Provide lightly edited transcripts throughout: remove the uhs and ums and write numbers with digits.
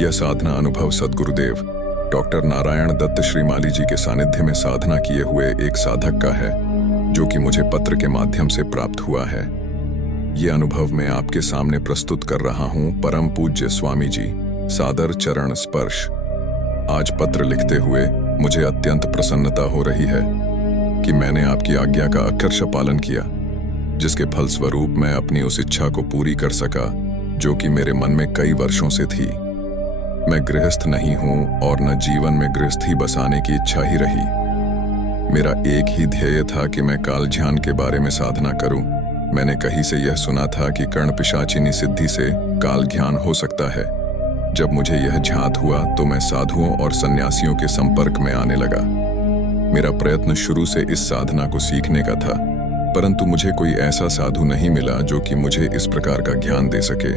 यह साधना अनुभव सद्गुरुदेव डॉक्टर नारायण दत्त श्रीमाली जी के सानिध्य में साधना किए हुए एक साधक का है, जो कि मुझे पत्र के माध्यम से प्राप्त हुआ है। ये अनुभव मैं आपके सामने प्रस्तुत कर रहा हूँ। परम पूज्य स्वामी जी, सादर चरण स्पर्श। आज पत्र लिखते हुए मुझे अत्यंत प्रसन्नता हो रही है कि मैंने आपकी आज्ञा का अक्षरशः पालन किया, जिसके फलस्वरूप मैं अपनी उस इच्छा को पूरी कर सका जो कि मेरे मन में कई वर्षों से थी। मैं गृहस्थ नहीं हूं और न जीवन में गृहस्थी बसाने की इच्छा ही रही। मेरा एक ही ध्येय था कि मैं काल ध्यान के बारे में साधना करूं। मैंने कहीं से यह सुना था कि कर्ण पिशाचिनी सिद्धि से काल ध्यान हो सकता है। जब मुझे यह ज्ञात हुआ तो मैं साधुओं और सन्यासियों के संपर्क में आने लगा। मेरा प्रयत्न शुरू से इस साधना को सीखने का था, परंतु मुझे कोई ऐसा साधु नहीं मिला जो कि मुझे इस प्रकार का ज्ञान दे सके।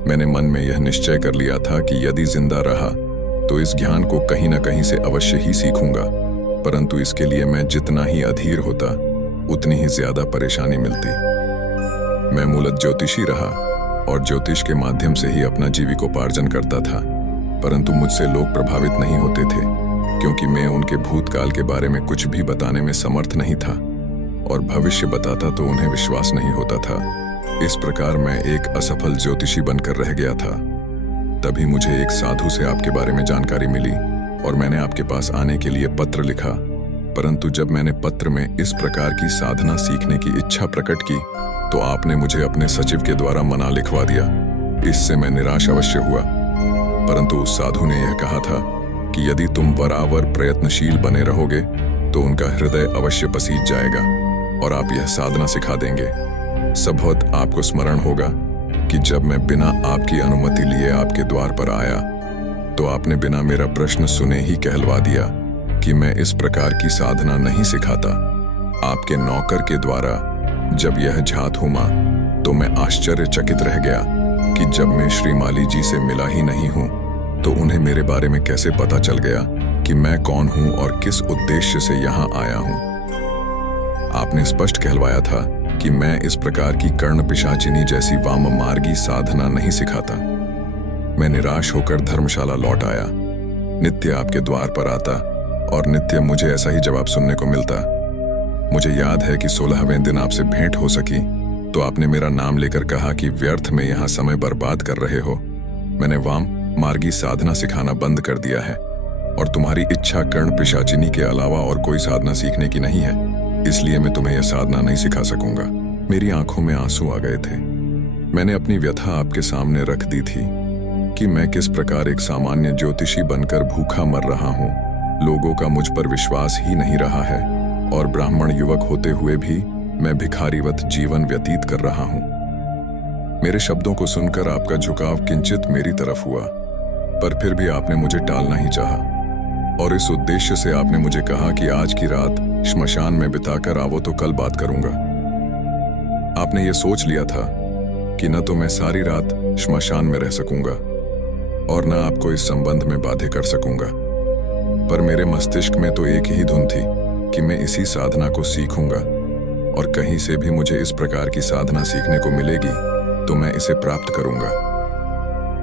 मैंने मन में यह निश्चय कर लिया था कि यदि जिंदा रहा तो इस ज्ञान को कहीं न कहीं से अवश्य ही सीखूंगा, परंतु इसके लिए मैं जितना ही अधीर होता उतनी ही ज्यादा परेशानी मिलती। मैं मूलतः ज्योतिषी रहा और ज्योतिष के माध्यम से ही अपना जीविकोपार्जन करता था, परंतु मुझसे लोग प्रभावित नहीं होते थे क्योंकि मैं उनके भूतकाल के बारे में कुछ भी बताने में समर्थ नहीं था और भविष्य बताता तो उन्हें विश्वास नहीं होता था। इस प्रकार मैं एक असफल ज्योतिषी बनकर रह गया था। तभी मुझे एक साधु से आपके बारे में जानकारी मिली और मैंने आपके पास आने के लिए पत्र लिखा, परंतु जब मैंने पत्र में इस प्रकार की साधना सीखने की इच्छा प्रकट की तो आपने मुझे अपने सचिव के द्वारा मना लिखवा दिया। इससे मैं निराश अवश्य हुआ, परंतु उस साधु ने यह कहा था कि यदि तुम बराबर प्रयत्नशील बने रहोगे तो उनका हृदय अवश्य पसीज जाएगा और आप यह साधना सिखा देंगे। संभवतः आपको स्मरण होगा कि जब मैं बिना आपकी अनुमति लिए आपके द्वार पर आया तो आपने बिना मेरा प्रश्न सुने ही कहलवा दिया कि मैं इस प्रकार की साधना नहीं सिखाता। आपके नौकर के द्वारा जब यह झात हुआ तो मैं आश्चर्यचकित रह गया कि जब मैं श्रीमाली जी से मिला ही नहीं हूं तो उन्हें मेरे बारे में कैसे पता चल गया कि मैं कौन हूं और किस उद्देश्य से यहां आया हूं। आपने स्पष्ट कहलवाया था कि मैं इस प्रकार की कर्ण पिशाचिनी जैसी वाम मार्गी साधना नहीं सिखाता। मैं निराश होकर धर्मशाला लौट आया। नित्य आपके द्वार पर आता और नित्य मुझे ऐसा ही जवाब सुनने को मिलता। मुझे याद है कि 16वें दिन आपसे भेंट हो सकी तो आपने मेरा नाम लेकर कहा कि व्यर्थ में यहाँ समय बर्बाद कर रहे हो। मैंने वाम मार्गी साधना सिखाना बंद कर दिया है और तुम्हारी इच्छा कर्ण पिशाचिनी के अलावा और कोई साधना सीखने की नहीं है, इसलिए मैं तुम्हें यह साधना नहीं सिखा सकूंगा। मेरी आंखों में आंसू आ गए थे। मैंने अपनी व्यथा आपके सामने रख दी थी कि मैं किस प्रकार एक सामान्य ज्योतिषी बनकर भूखा मर रहा हूं। लोगों का मुझ पर विश्वास ही नहीं रहा है और ब्राह्मण युवक होते हुए भी मैं भिखारीवत जीवन व्यतीत कर रहा हूं। मेरे शब्दों को सुनकर आपका झुकाव किंचित मेरी तरफ हुआ, पर फिर भी आपने मुझे टालना ही चाहा और इस उद्देश्य से आपने मुझे कहा कि आज की रात श्मशान में बिताकर आवो तो कल बात करूंगा। आपने ये सोच लिया था कि न तो मैं सारी रात श्मशान में रह सकूंगा और न आपको इस संबंध में बाध्य कर सकूंगा, पर मेरे मस्तिष्क में तो एक ही धुन थी कि मैं इसी साधना को सीखूंगा और कहीं से भी मुझे इस प्रकार की साधना सीखने को मिलेगी तो मैं इसे प्राप्त करूंगा।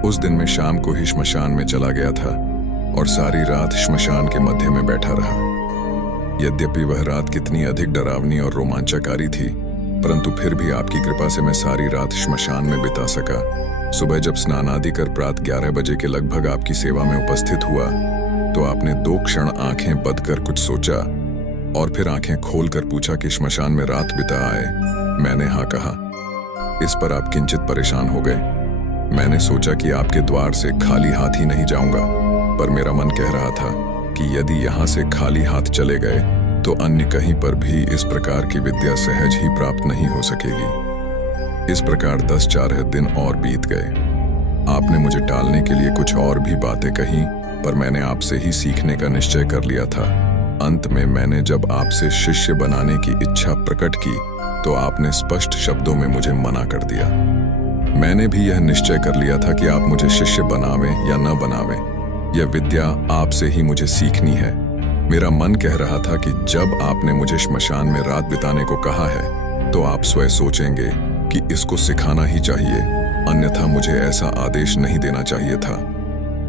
उस दिन मैं शाम को ही श्मशान में चला गया था और सारी रात श्मशान के मध्य में बैठा रहा। यद्यपि वह रात कितनी अधिक डरावनी और रोमांचकारी थी, परंतु फिर भी आपकी कृपा से मैं सारी रात श्मशान में बिता सका। सुबह जब स्नान आदि कर प्रातः 11 बजे के लगभग आपकी सेवा में उपस्थित हुआ तो आपने 2 क्षण आंखें बंद कर कुछ सोचा और फिर आंखें खोलकर पूछा कि श्मशान में रात बिता आए। मैंने हाँ कहा। इस पर आप किंचित परेशान हो गए। मैंने सोचा कि आपके द्वार से खाली हाथ ही नहीं जाऊंगा, पर मेरा मन कह रहा था कि यदि यहाँ से खाली हाथ चले गए तो अन्य कहीं पर भी इस प्रकार की विद्या सहज ही प्राप्त नहीं हो सकेगी। इस प्रकार 10-4 दिन और बीत गए। आपने मुझे टालने के लिए कुछ और भी बातें कही, पर मैंने आपसे ही सीखने का निश्चय कर लिया था। अंत में मैंने जब आपसे शिष्य बनाने की इच्छा प्रकट की तो आपने स्पष्ट शब्दों में मुझे मना कर दिया। मैंने भी यह निश्चय कर लिया था कि आप मुझे शिष्य बनावें या न बनावें, यह विद्या आपसे ही मुझे सीखनी है। मेरा मन कह रहा था कि जब आपने मुझे श्मशान में रात बिताने को कहा है तो आप स्वयं सोचेंगे कि इसको सिखाना ही चाहिए, अन्यथा मुझे ऐसा आदेश नहीं देना चाहिए था।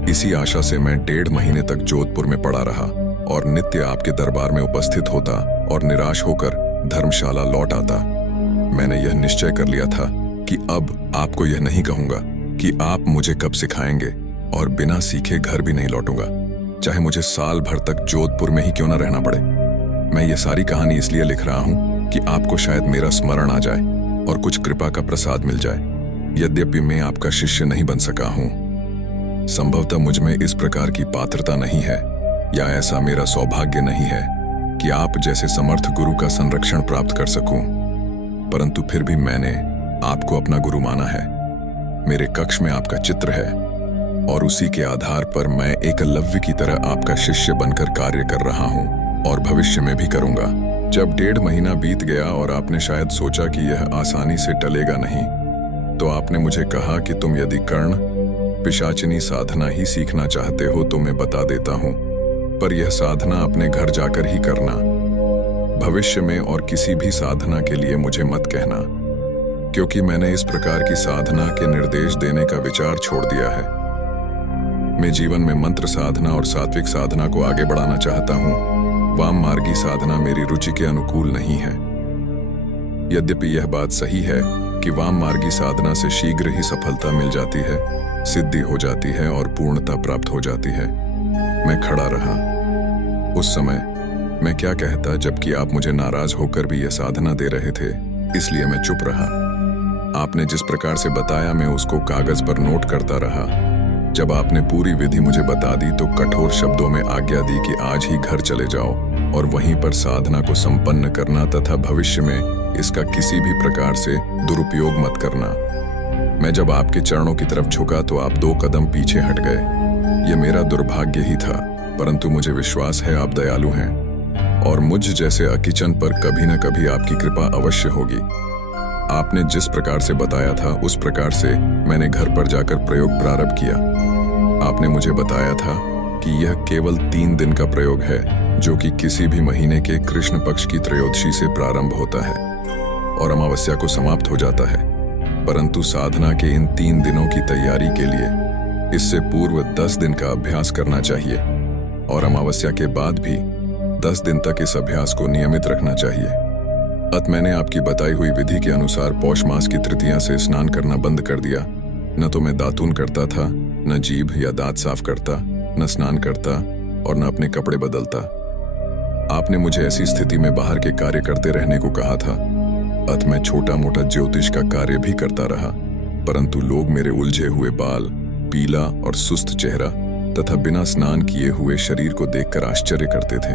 इसी आशा से मैं 1.5 महीने तक जोधपुर में पड़ा रहा और नित्य आपके दरबार में उपस्थित होता और निराश होकर धर्मशाला लौट आता। मैंने यह निश्चय कर लिया था कि अब आपको यह नहीं कहूंगा कि आप मुझे कब सिखाएंगे, और बिना सीखे घर भी नहीं लौटूंगा, चाहे मुझे साल भर तक जोधपुर में ही क्यों न रहना पड़े। मैं ये सारी कहानी इसलिए लिख रहा हूं कि आपको शायद मेरा स्मरण आ जाए और कुछ कृपा का प्रसाद मिल जाए। यद्यपि मैं आपका शिष्य नहीं बन सका हूं, संभवतः मुझ में इस प्रकार की पात्रता नहीं है या ऐसा मेरा सौभाग्य नहीं है कि आप जैसे समर्थ गुरु का संरक्षण प्राप्त कर सकूं, परंतु फिर भी मैंने आपको अपना गुरु माना है। मेरे कक्ष में आपका चित्र है और उसी के आधार पर मैं एकलव्य की तरह आपका शिष्य बनकर कार्य कर रहा हूं और भविष्य में भी करूंगा। जब 1.5 महीना बीत गया और आपने शायद सोचा कि यह आसानी से टलेगा नहीं, तो आपने मुझे कहा कि तुम यदि कर्ण पिशाचिनी साधना ही सीखना चाहते हो तो मैं बता देता हूं, पर यह साधना अपने घर जाकर ही करना। भविष्य में और किसी भी साधना के लिए मुझे मत कहना, क्योंकि मैंने इस प्रकार की साधना के निर्देश देने का विचार छोड़ दिया है। मैं जीवन में मंत्र साधना और सात्विक साधना को आगे बढ़ाना चाहता हूं। वाम मार्गी साधना मेरी रुचि के अनुकूल नहीं है। यद्यपि यह बात सही है कि वाम मार्गी साधना से शीघ्र ही सफलता मिल जाती है, सिद्धि हो जाती है और पूर्णता प्राप्त हो जाती है। मैं खड़ा रहा। उस समय मैं क्या कहता, जबकि आप मुझे नाराज होकर भी यह साधना दे रहे थे, इसलिए मैं चुप रहा। आपने जिस प्रकार से बताया मैं उसको कागज पर नोट करता रहा। जब आपने पूरी विधि मुझे बता दी तो कठोर शब्दों में आज्ञा दी कि आज ही घर चले जाओ और वहीं पर साधना को संपन्न करना तथा भविष्य में इसका किसी भी प्रकार से दुरुपयोग मत करना। मैं जब आपके चरणों की तरफ झुका तो आप 2 कदम पीछे हट गए। यह मेरा दुर्भाग्य ही था, परंतु मुझे विश्वास है आप दयालु हैं और मुझ जैसे अकिचन पर कभी न कभी आपकी कृपा अवश्य होगी। आपने जिस प्रकार से बताया था उस प्रकार से मैंने घर पर जाकर प्रयोग प्रारंभ किया। आपने मुझे बताया था कि यह केवल 3 दिन का प्रयोग है, जो कि किसी भी महीने के कृष्ण पक्ष की त्रयोदशी से प्रारंभ होता है और अमावस्या को समाप्त हो जाता है। परंतु साधना के इन 3 दिनों की तैयारी के लिए इससे पूर्व 10 दिन का अभ्यास करना चाहिए और अमावस्या के बाद भी 10 दिन तक इस अभ्यास को नियमित रखना चाहिए। अत मैंने आपकी बताई हुई विधि के अनुसार पौष मास की तृतीया से स्नान करना बंद कर दिया। न तो मैं दातून करता था, न जीभ या दांत साफ करता, न स्नान करता और न अपने कपड़े बदलता। आपने मुझे ऐसी स्थिति में बाहर के कार्य करते रहने को कहा था। अत मैं छोटा मोटा ज्योतिष का कार्य भी करता रहा, परंतु लोग मेरे उलझे हुए बाल, पीला और सुस्त चेहरा तथा बिना स्नान किए हुए शरीर को देखकर आश्चर्य करते थे।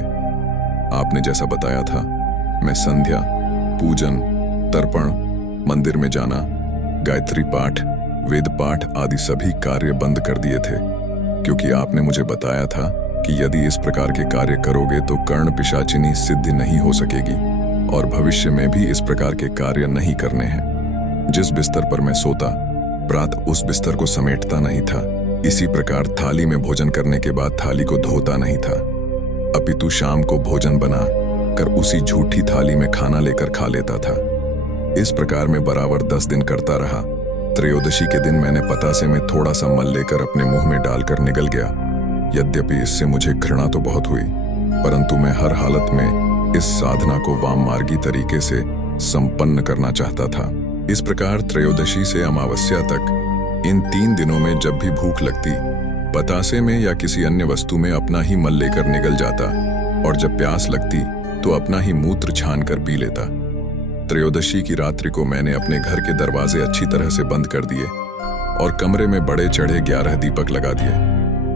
आपने जैसा बताया था, मैं संध्या, पूजन, तर्पण, मंदिर में जाना, गायत्री पाठ, वेद पाठ आदि सभी कार्य बंद कर दिए थे, क्योंकि आपने मुझे बताया था कि यदि इस प्रकार के कार्य करोगे तो कर्ण पिशाचिनी सिद्धि नहीं हो सकेगी और भविष्य में भी इस प्रकार के कार्य नहीं करने हैं। जिस बिस्तर पर मैं सोता, प्रातः उस बिस्तर को समेटता नहीं था। इसी प्रकार थाली में भोजन करने के बाद थाली को धोता नहीं था, अपितु शाम को भोजन बना कर उसी झूठी थाली में खाना लेकर खा लेता था। इस प्रकार मैं बराबर 10 दिन करता रहा। त्रयोदशी के दिन मैंने पतासे में थोड़ा सा मल लेकर अपने मुंह में डालकर निगल गया। यद्यपि इससे मुझे घृणा तो बहुत हुई, परंतु मैं हर हालत में इस साधना को वाम मार्गी तरीके से संपन्न करना चाहता था। इस प्रकार त्रयोदशी से अमावस्या तक इन 3 दिनों में जब भी भूख लगती, पतासे में या किसी अन्य वस्तु में अपना ही मल लेकर निगल जाता और जब प्यास लगती तो अपना ही मूत्र छान कर पी लेता। त्रयोदशी की रात्रि को मैंने अपने घर के दरवाजे अच्छी तरह से बंद कर दिए और कमरे में बड़े चढ़े 11 दीपक लगा दिए।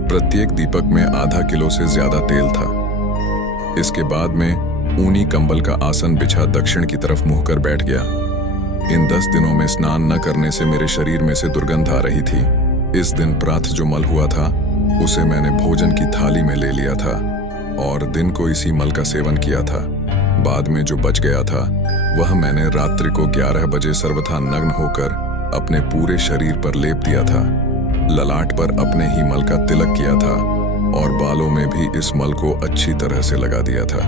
प्रत्येक दीपक में आधा किलो से ज्यादा तेल था। इसके बाद मैं ऊनी कंबल का आसन बिछा दक्षिण की तरफ मुंह कर बैठ गया। इन 10 दिनों में स्नान न करने से मेरे शरीर में से दुर्गंध आ रही थी। इस दिन प्रातः जो मल हुआ था उसे मैंने भोजन की थाली में ले लिया था और दिन को इसी मल का सेवन किया था। बाद में जो बच गया था वह मैंने रात्रि को 11 बजे सर्वथा नग्न होकर अपने पूरे शरीर पर लेप दिया था। ललाट पर अपने ही मल का तिलक किया था और बालों में भी इस मल को अच्छी तरह से लगा दिया था।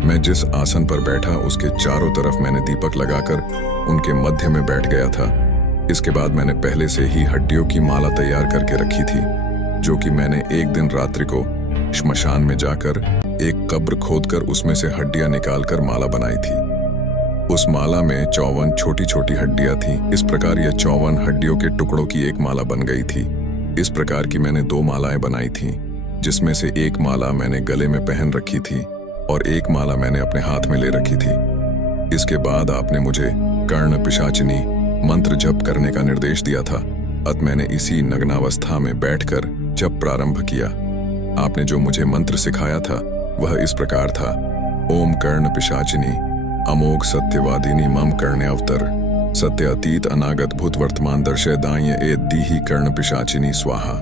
मैं जिस आसन पर बैठा उसके चारों तरफ मैंने दीपक लगाकर उनके मध्य में बैठ गया था। इसके बाद मैंने पहले से ही हड्डियों की माला तैयार करके रखी थी। जो कि मैंने एक दिन रात्रि को श्मशान में जाकर एक कब्र खोदकर उसमें से हड्डियां निकालकर माला बनाई थी। उस माला में 54 छोटी छोटी हड्डियां थीं। इस प्रकार यह 54 हड्डियों के टुकड़ों की एक माला बन गई थी। इस प्रकार की मैंने 2 मालाएं बनाई थीं, जिसमें से एक माला मैंने गले में पहन रखी थी और एक माला मैंने अपने हाथ में ले रखी थी। इसके बाद आपने मुझे कर्ण पिशाचिनी मंत्र जप करने का निर्देश दिया था। अत मैंने इसी नग्नावस्था में बैठकर जप प्रारंभ किया। आपने जो मुझे मंत्र सिखाया था वह इस प्रकार था: ओम कर्ण पिशाचिनी अमोघ सत्यवादिनी मम कर्णे अवतर सत्य अतीत अनागत भूत वर्तमान दर्शय दाय ए दीहि कर्ण पिशाचिनी स्वाहा।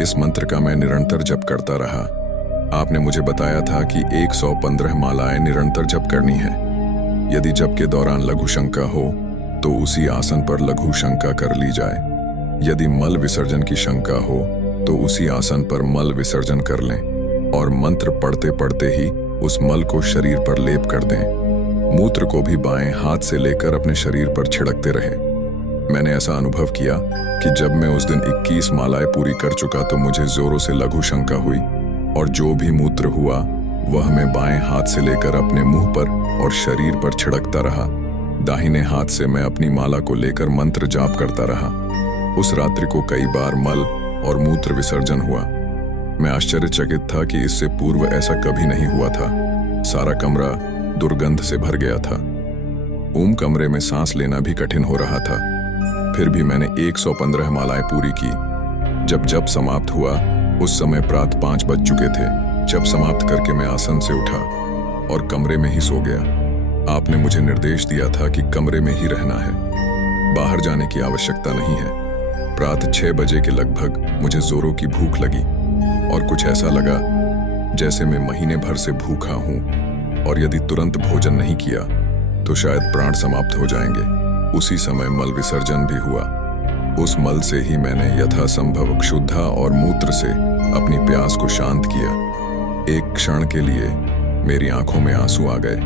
इस मंत्र का मैं निरंतर जप करता रहा। आपने मुझे बताया था कि 115 मालाएं निरंतर जप करनी है। यदि जप के दौरान लघु शंका हो तो उसी आसन पर लघु शंका कर ली जाए। यदि मल विसर्जन की शंका हो तो उसी आसन पर मल विसर्जन कर लें और मंत्र पढ़ते पढ़ते ही उस मल को शरीर पर लेप कर दें। मूत्र को भी बाएं हाथ से लेकर अपने शरीर पर छिड़कते रहें। मैंने ऐसा अनुभव किया कि जब मैं उस दिन 21 मालाएं पूरी कर चुका तो मुझे जोरों से लघु शंका हुई और जो भी मूत्र हुआ वह मैं बाएं हाथ से लेकर अपने मुंह पर और शरीर पर छिड़कता रहा। दाहिने हाथ से मैं अपनी माला को लेकर मंत्र जाप करता रहा। उस रात्रि को कई बार मल और मूत्र विसर्जन हुआ। मैं आश्चर्यचकित था कि इससे पूर्व ऐसा कभी नहीं हुआ था। सारा कमरा दुर्गंध से भर गया था। कमरे में सांस लेना भी कठिन हो रहा था। फिर भी मैंने 115 मालाएं पूरी की। जब जप समाप्त हुआ उस समय प्रातः 5 बज चुके थे। जप समाप्त करके मैं आसन से उठा और कमरे में ही सो गया। आपने मुझे निर्देश दिया था कि कमरे में ही रहना है, बाहर जाने की आवश्यकता नहीं है। प्रातः 6 बजे के लगभग मुझे जोरों की भूख लगी और कुछ ऐसा लगा जैसे मैं महीने भर से भूखा हूं और यदि तुरंत भोजन नहीं किया तो शायद प्राण समाप्त हो जाएंगे। उसी समय मल विसर्जन भी हुआ। उस मल से ही मैंने यथासंभव क्षुधा और मूत्र से अपनी प्यास को शांत किया। एक क्षण के लिए मेरी आंखों में आंसू आ गए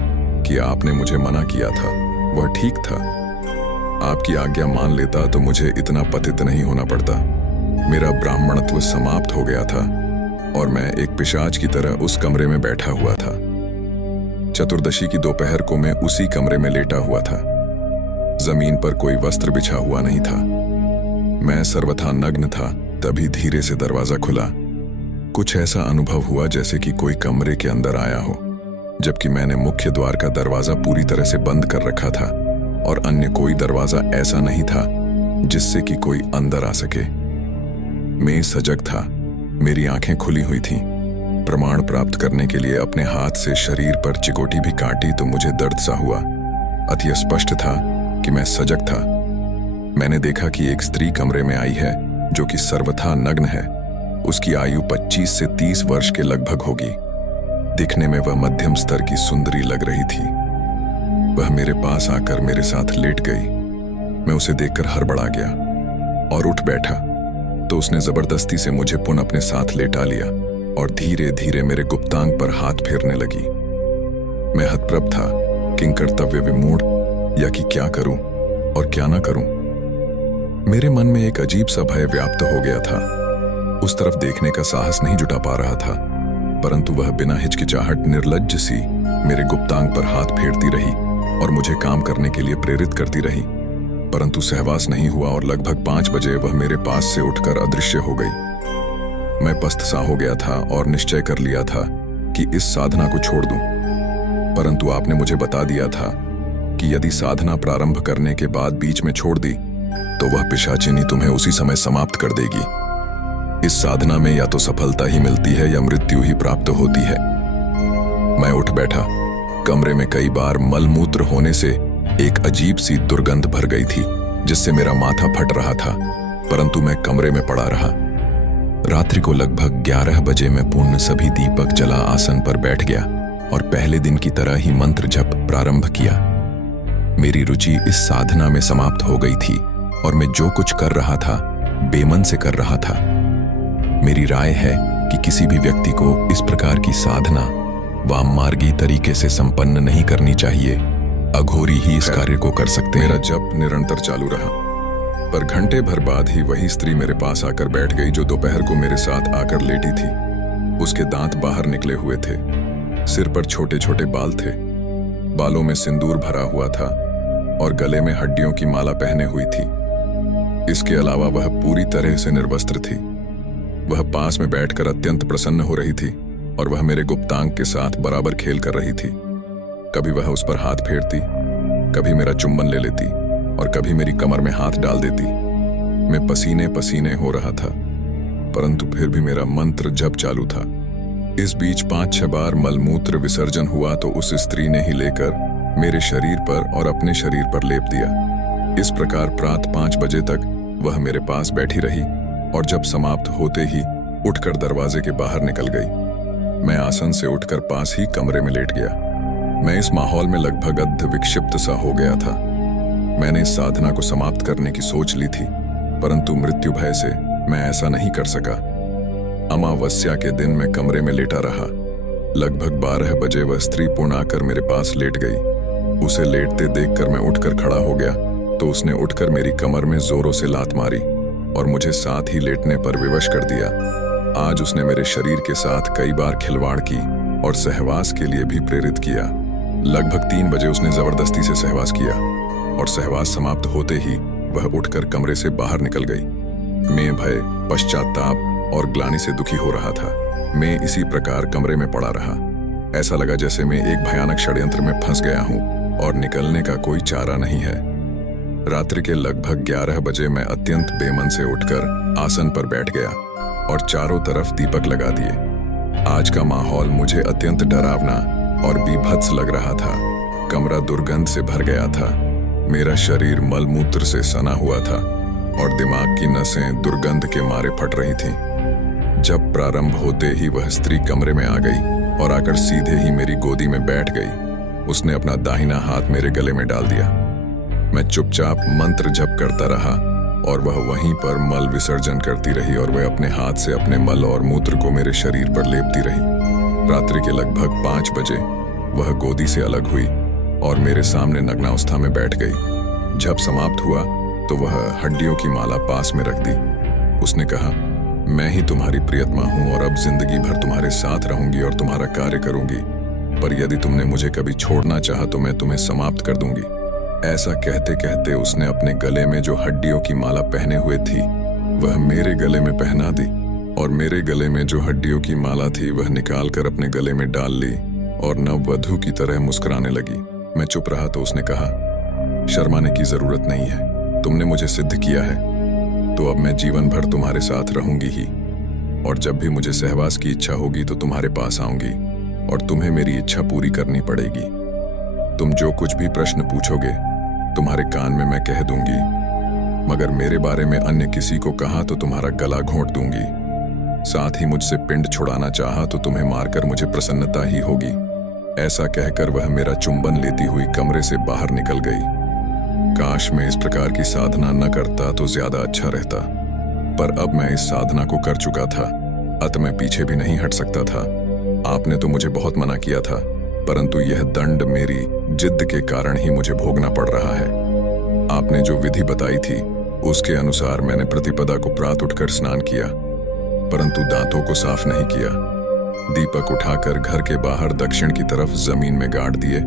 कि आपने मुझे मना किया था वह ठीक था। आपकी आज्ञा मान लेता तो मुझे इतना पतित नहीं होना पड़ता। मेरा ब्राह्मणत्व समाप्त हो गया था और मैं एक पिशाच की तरह उस कमरे में बैठा हुआ था। चतुर्दशी की दोपहर को मैं उसी कमरे में लेटा हुआ था। जमीन पर कोई वस्त्र बिछा हुआ नहीं था। मैं सर्वथा नग्न था। तभी धीरे से दरवाजा खुला। कुछ ऐसा अनुभव हुआ जैसे कि कोई कमरे के अंदर आया हो, जबकि मैंने मुख्य द्वार का दरवाजा पूरी तरह से बंद कर रखा था और अन्य कोई दरवाजा ऐसा नहीं था जिससे कि कोई अंदर आ सके। मैं सजग था। मेरी आंखें खुली हुई थीं। प्रमाण प्राप्त करने के लिए अपने हाथ से शरीर पर चिकोटी भी काटी तो मुझे दर्द सा हुआ। अति स्पष्ट था कि मैं सजग था। मैंने देखा कि एक स्त्री कमरे में आई है जो कि सर्वथा नग्न है। उसकी आयु 25 से 30 वर्ष के लगभग होगी। दिखने में वह मध्यम स्तर की सुंदरी लग रही थी। वह मेरे पास आकर मेरे साथ लेट गई। मैं उसे देखकर हड़बड़ा गया और उठ बैठा तो उसने जबरदस्ती से मुझे पुनः अपने साथ लेटा लिया और धीरे धीरे मेरे गुप्तांग पर हाथ फेरने लगी। मैं हतप्रभ था, किं कर्तव्य विमूढ़, या कि क्या करूं और क्या ना करूं। मेरे मन में एक अजीब सा भय व्याप्त हो गया था। उस तरफ देखने का साहस नहीं जुटा पा रहा था, परंतु वह बिना हिचकिचाहट निर्लज्ज सी मेरे गुप्तांग पर हाथ फेरती रही और मुझे काम करने के लिए प्रेरित करती रही। परंतु सहवास नहीं हुआ और लगभग 5 बजे वह मेरे पास से उठकर अदृश्य हो गई। मैं पस्त सा हो गया था और निश्चय कर लिया था कि इस साधना को छोड़ दूं। परंतु आपने मुझे बता दिया था कि यदि साधना प्रारंभ करने के बाद बीच में छोड़ दी तो वह पिशाचिनी तुम्हें उसी समय समाप्त कर देगी। इस साधना में या तो सफलता ही मिलती है या मृत्यु ही प्राप्त होती है। मैं उठ बैठा। कमरे में कई बार मलमूत्र होने से एक अजीब सी दुर्गंध भर गई थी जिससे मेरा माथा फट रहा था, परंतु मैं कमरे में पड़ा रहा। रात्रि को लगभग 11 बजे मैं पूर्ण सभी दीपक जला आसन पर बैठ गया और पहले दिन की तरह ही मंत्र जप प्रारंभ किया। मेरी रुचि इस साधना में समाप्त हो गई थी और मैं जो कुछ कर रहा था बेमन से कर रहा था। मेरी राय है कि किसी भी व्यक्ति को इस प्रकार की साधना वाममार्गी तरीके से संपन्न नहीं करनी चाहिए। अघोरी ही इस कार्य को कर सकते हैं। मेरा जप निरंतर चालू रहा। पर घंटे भर बाद ही वही स्त्री मेरे पास आकर बैठ गई जो दोपहर को मेरे साथ आकर लेटी थी। उसके दांत बाहर निकले हुए थे, सिर पर छोटे छोटे बाल थे, बालों में सिंदूर भरा हुआ था और गले में हड्डियों की माला पहने हुई थी। इसके अलावा वह पूरी तरह से निर्वस्त्र थी। वह पास में बैठकर अत्यंत प्रसन्न हो रही थी और वह मेरे गुप्तांग के साथ बराबर खेल कर रही थी। कभी वह उस पर हाथ फेरती, कभी मेरा चुंबन ले लेती और कभी मेरी कमर में हाथ डाल देती। मैं पसीने पसीने हो रहा था, परंतु फिर भी मेरा मंत्र जप चालू था। इस बीच 5-6 बार मलमूत्र विसर्जन हुआ तो उस स्त्री ने ही लेकर मेरे शरीर पर और अपने शरीर पर लेप दिया। इस प्रकार प्रातः 5 बजे तक वह मेरे पास बैठी रही और जब समाप्त होते ही उठकर दरवाजे के बाहर निकल गई। मैं आसन से उठकर पास ही कमरे में लेट गया। मैं इस माहौल में लगभग अर्ध विक्षिप्त सा हो गया था। मैंने इस साधना को समाप्त करने की सोच ली थी, परंतु मृत्यु भय से मैं ऐसा नहीं कर सका। अमावस्या के दिन मैं कमरे में लेटा रहा। लगभग 12 बजे वह स्त्री पुनः आकर मेरे पास लेट गई। उसे लेटते देखकर मैं उठकर खड़ा हो गया तो उसने उठकर मेरी कमर में जोरों से लात मारी और मुझे साथ ही लेटने पर विवश कर दिया। आज उसने मेरे शरीर के साथ कई बार खिलवाड़ की और सहवास के लिए भी प्रेरित किया। लगभग 3 बजे उसने जबरदस्ती से सहवास किया और सहवास समाप्त होते ही वह उठकर कमरे से बाहर निकल गई। मैं भय, पश्चाताप और ग्लानि से दुखी हो रहा था। मैं इसी प्रकार कमरे में पड़ा रहा। ऐसा लगा जैसे मैं एक भयानक षड्यंत्र में फंस गया हूं और निकलने का कोई चारा नहीं है। रात्रि के लगभग 11 बजे मैं अत्यंत बेमन से उठकर आसन पर बैठ गया और चारों तरफ दीपक लगा दिए। आज का माहौल मुझे अत्यंत डरावना और बीभत्स लग रहा था। कमरा दुर्गंध से भर गया था। मेरा शरीर मलमूत्र से सना हुआ था और दिमाग की नसें दुर्गंध के मारे फट रही थीं। जब प्रारंभ होते ही वह स्त्री कमरे में आ गई और आकर सीधे ही मेरी गोदी में बैठ गई। उसने अपना दाहिना हाथ मेरे गले में डाल दिया। मैं चुपचाप मंत्र जप करता रहा और वह वहीं पर मल विसर्जन करती रही और वह अपने हाथ से अपने मल और मूत्र को मेरे शरीर पर लेपती रही। रात्रि के लगभग 5 बजे वह गोदी से अलग हुई और मेरे सामने नग्नावस्था में बैठ गई। जब समाप्त हुआ तो वह हड्डियों की माला पास में रख दी। उसने कहा, मैं ही तुम्हारी प्रियतमा हूं और अब जिंदगी भर तुम्हारे साथ रहूंगी और तुम्हारा कार्य करूंगी, पर यदि तुमने मुझे कभी छोड़ना चाहा तो मैं तुम्हें समाप्त कर दूंगी। ऐसा कहते कहते उसने अपने गले में जो हड्डियों की माला पहने हुए थी वह मेरे गले में पहना दी और मेरे गले में जो हड्डियों की माला थी वह निकालकर अपने गले में डाल ली और नववधू की तरह मुस्कुराने लगी। मैं चुप रहा तो उसने कहा, शर्माने की जरूरत नहीं है, तुमने मुझे सिद्ध किया है, तो अब मैं जीवन भर तुम्हारे साथ रहूंगी ही और जब भी मुझे सहवास की इच्छा होगी तो तुम्हारे पास आऊंगी और तुम्हें मेरी इच्छा पूरी करनी पड़ेगी। तुम जो कुछ भी प्रश्न पूछोगे तुम्हारे कान में मैं कह दूंगी, मगर मेरे बारे में अन्य किसी को कहा तो तुम्हारा गला घोंट दूंगी। साथ ही मुझसे पिंड छुड़ाना चाहा तो तुम्हें मारकर मुझे प्रसन्नता ही होगी। ऐसा कहकर वह मेरा चुंबन लेती हुई कमरे से बाहर निकल गई। काश मैं इस प्रकार की साधना न करता तो ज्यादा अच्छा रहता, पर अब मैं इस साधना को कर चुका था, अतः मैं पीछे भी नहीं हट सकता था। आपने तो मुझे बहुत मना किया था, परंतु यह दंड मेरी जिद के कारण ही मुझे भोगना पड़ रहा है। आपने जो विधि बताई थी उसके अनुसार मैंने प्रतिपदा को प्रातः उठकर स्नान किया, परंतु दांतों को साफ नहीं किया। दीपक उठाकर घर के बाहर दक्षिण की तरफ जमीन में गाड़ दिए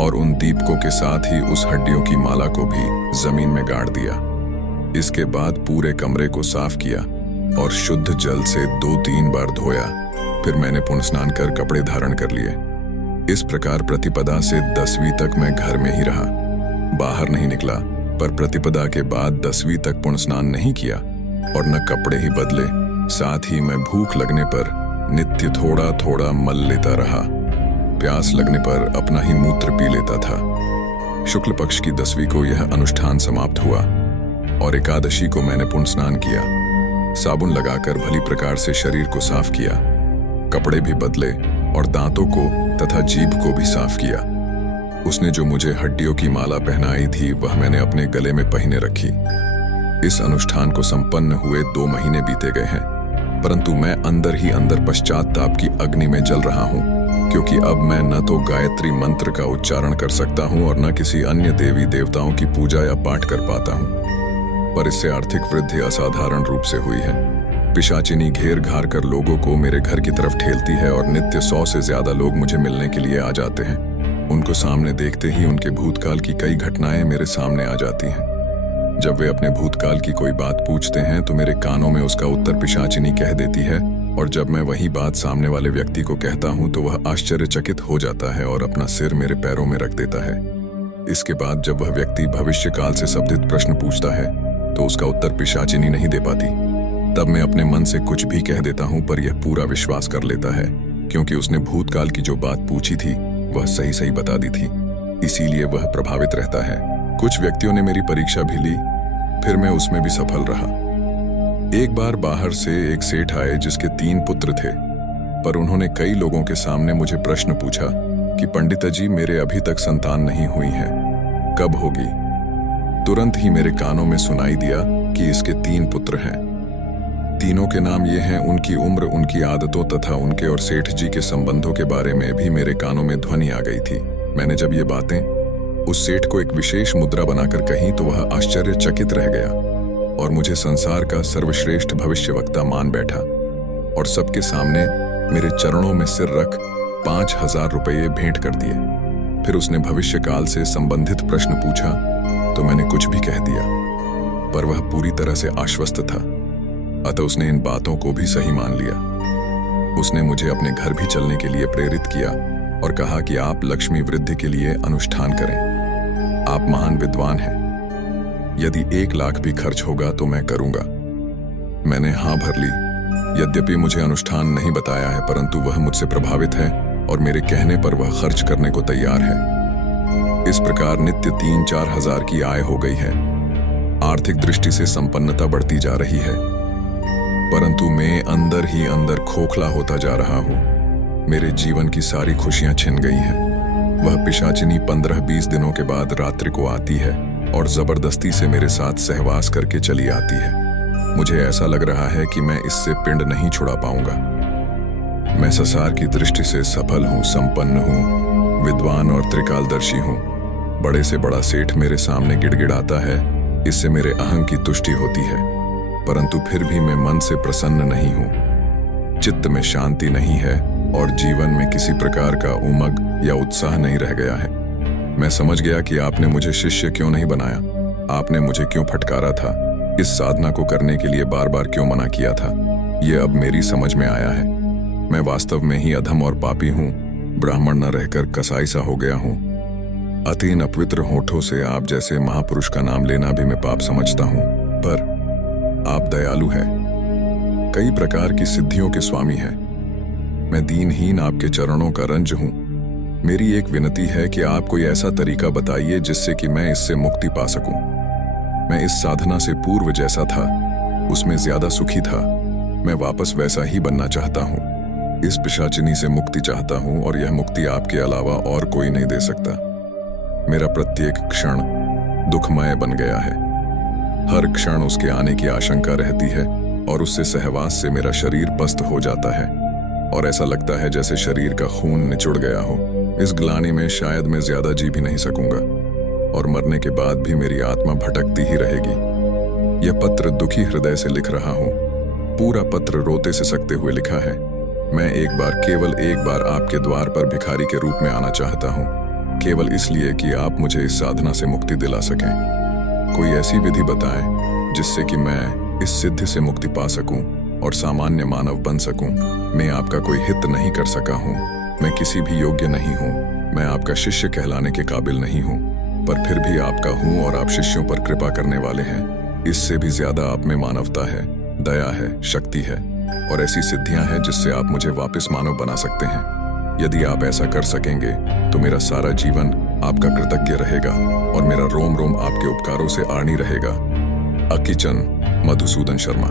और उन दीपकों के साथ ही उस हड्डियों की माला को भी जमीन में गाड़ दिया। इसके बाद पूरे कमरे को साफ किया और शुद्ध जल से 2-3 बार धोया। फिर मैंने पुण्य स्नान कर कपड़े धारण कर लिए। इस प्रकार प्रतिपदा से 10वीं तक मैं घर में ही रहा, बाहर नहीं निकला। पर प्रतिपदा के बाद 10वीं तक पुण्य स्नान नहीं किया और न कपड़े ही बदले। साथ ही मैं भूख लगने पर नित्य थोड़ा थोड़ा मल लेता रहा। प्यास लगने पर अपना ही मूत्र पी लेता था। शुक्ल पक्ष की 10वीं को यह अनुष्ठान समाप्त हुआ और एकादशी को मैंने पुण्य स्नान किया। साबुन लगाकर भली प्रकार से शरीर को साफ किया, कपड़े भी बदले और दांतों को तथा जीभ को भी साफ किया। उसने जो मुझे हड्डियों की माला पहनाई थी वह मैंने अपने गले में पहने रखी। इस अनुष्ठान को संपन्न हुए 2 महीने बीते गए हैं, परंतु मैं अंदर ही अंदर पश्चाताप की अग्नि में जल रहा हूँ, क्योंकि अब मैं न तो गायत्री मंत्र का उच्चारण कर सकता हूँ और न किसी अन्य देवी देवताओं की पूजा या पाठ कर पाता हूँ। पर इससे आर्थिक वृद्धि असाधारण रूप से हुई है। पिशाचिनी घेर घार कर लोगों को मेरे घर की तरफ ठेलती है और नित्य 100 से ज्यादा लोग मुझे मिलने के लिए आ जाते हैं। उनको सामने देखते ही उनके भूतकाल की कई घटनाएं मेरे सामने आ जाती हैं। जब वे अपने भूतकाल की कोई बात पूछते हैं तो मेरे कानों में उसका उत्तर पिशाचिनी कह देती है, और जब मैं वही बात सामने वाले व्यक्ति को कहता हूं तो वह आश्चर्यचकित हो जाता है और अपना सिर मेरे पैरों में रख देता है। इसके बाद जब वह व्यक्ति भविष्य काल से संबंधित प्रश्न पूछता है तो उसका उत्तर पिशाचिनी नहीं दे पाती। तब मैं अपने मन से कुछ भी कह देता हूं, पर यह पूरा विश्वास कर लेता है क्योंकि उसने भूतकाल की जो बात पूछी थी वह सही सही बता दी थी, इसीलिए वह प्रभावित रहता है। कुछ व्यक्तियों ने मेरी परीक्षा भी ली, फिर मैं उसमें भी सफल रहा। एक बार बाहर से एक सेठ आए जिसके 3 पुत्र थे, पर उन्होंने कई लोगों के सामने मुझे प्रश्न पूछा कि पंडित जी, मेरे अभी तक संतान नहीं हुई है, कब होगी? तुरंत ही मेरे कानों में सुनाई दिया कि इसके 3 पुत्र हैं। तीनों के नाम ये हैं। उनकी उम्र, उनकी आदतों तथा उनके और सेठ जी के संबंधों के बारे में भी मेरे कानों में ध्वनि आ गई थी। मैंने जब ये बातें उस सेठ को एक विशेष मुद्रा बनाकर कही तो वह आश्चर्यचकित रह गया और मुझे संसार का सर्वश्रेष्ठ भविष्यवक्ता मान बैठा और सबके सामने मेरे चरणों में सिर रख 5000 रुपये भेंट कर दिए। फिर उसने भविष्य काल से संबंधित प्रश्न पूछा तो मैंने कुछ भी कह दिया, पर वह पूरी तरह से आश्वस्त था, अतः उसने इन बातों को भी सही मान लिया। उसने मुझे अपने घर भी चलने के लिए प्रेरित किया और कहा कि आप लक्ष्मी वृद्धि के लिए अनुष्ठान करें, आप महान विद्वान हैं, यदि 1 लाख भी खर्च होगा तो मैं करूंगा। मैंने हाँ भर ली। यद्यपि मुझे अनुष्ठान नहीं बताया है, परंतु वह मुझसे प्रभावित है और मेरे कहने पर वह खर्च करने को तैयार है। इस प्रकार नित्य 3-4 हजार की आय हो गई है। आर्थिक दृष्टि से संपन्नता बढ़ती जा रही है, परंतु मैं अंदर ही अंदर खोखला होता जा रहा हूं। मेरे जीवन की सारी खुशियां छिन गई हैं। वह पिशाचिनी 15-20 दिनों के बाद रात्रि को आती है और जबरदस्ती से मेरे साथ सहवास करके चली आती है। मुझे ऐसा लग रहा है कि मैं इससे पिंड नहीं छुड़ा पाऊंगा। मैं संसार की दृष्टि से सफल हूं, संपन्न हूं, विद्वान और त्रिकालदर्शी हूं। बड़े से बड़ा सेठ मेरे सामने गिड़गिड़ाता है, इससे मेरे अहं की तुष्टि होती है, परंतु फिर भी मैं मन से प्रसन्न नहीं हूं। चित्त में शांति नहीं है और जीवन में किसी प्रकार का उमंग या उत्साह नहीं रह गया है। मैं समझ गया कि आपने मुझे शिष्य क्यों नहीं बनाया, आपने मुझे क्यों फटकारा था, इस साधना को करने के लिए बार बार क्यों मना किया था, यह अब मेरी समझ में आया है। मैं वास्तव में ही अधम और पापी हूं, ब्राह्मण न रहकर कसाई सा हो गया हूं। अति अपवित्र होठों से आप जैसे महापुरुष का नाम लेना भी मैं पाप समझता हूं, पर आप दयालु हैं, कई प्रकार की सिद्धियों के स्वामी हैं। मैं दीनहीन आपके चरणों का रंज हूं। मेरी एक विनती है कि आप कोई ऐसा तरीका बताइए जिससे कि मैं इससे मुक्ति पा सकूं। मैं इस साधना से पूर्व जैसा था उसमें ज्यादा सुखी था। मैं वापस वैसा ही बनना चाहता हूं। इस पिशाचिनी से मुक्ति चाहता हूं और यह मुक्ति आपके अलावा और कोई नहीं दे सकता। मेरा प्रत्येक क्षण दुखमय बन गया है। हर क्षण उसके आने की आशंका रहती है और उससे सहवास से मेरा शरीर पस्त हो जाता है और ऐसा लगता है जैसे शरीर का खून निचुड़ गया हो। इस ग्लानि में शायद मैं ज्यादा जी भी नहीं सकूंगा और मरने के बाद भी मेरी आत्मा भटकती ही रहेगी। यह पत्र दुखी हृदय से लिख रहा हूं। पूरा पत्र रोते से सकते हुए लिखा है। मैं केवल एक बार आपके द्वार पर भिखारी के रूप में आना चाहता हूं, केवल इसलिए कि आप मुझे इस साधना से मुक्ति दिला सकें। कोई ऐसी विधि बताएं जिससे कि मैं इस सिद्धि से मुक्ति पा सकूं और सामान्य मानव बन सकूं। मैं आपका कोई हित नहीं कर सका हूं, मैं किसी भी योग्य नहीं हूं, मैं आपका शिष्य कहलाने के काबिल नहीं हूं, पर फिर भी आपका हूं और आप शिष्यों पर कृपा करने वाले हैं। इससे भी ज्यादा आप में मानवता है, दया है, शक्ति है और ऐसी सिद्धियां हैं जिससे आप मुझे वापस मानव बना सकते हैं। यदि आप ऐसा कर सकेंगे तो मेरा सारा जीवन आपका कृतज्ञ रहेगा और मेरा रोम रोम आपके उपकारों से आनी रहेगा। अकिचन, मधुसूदन शर्मा।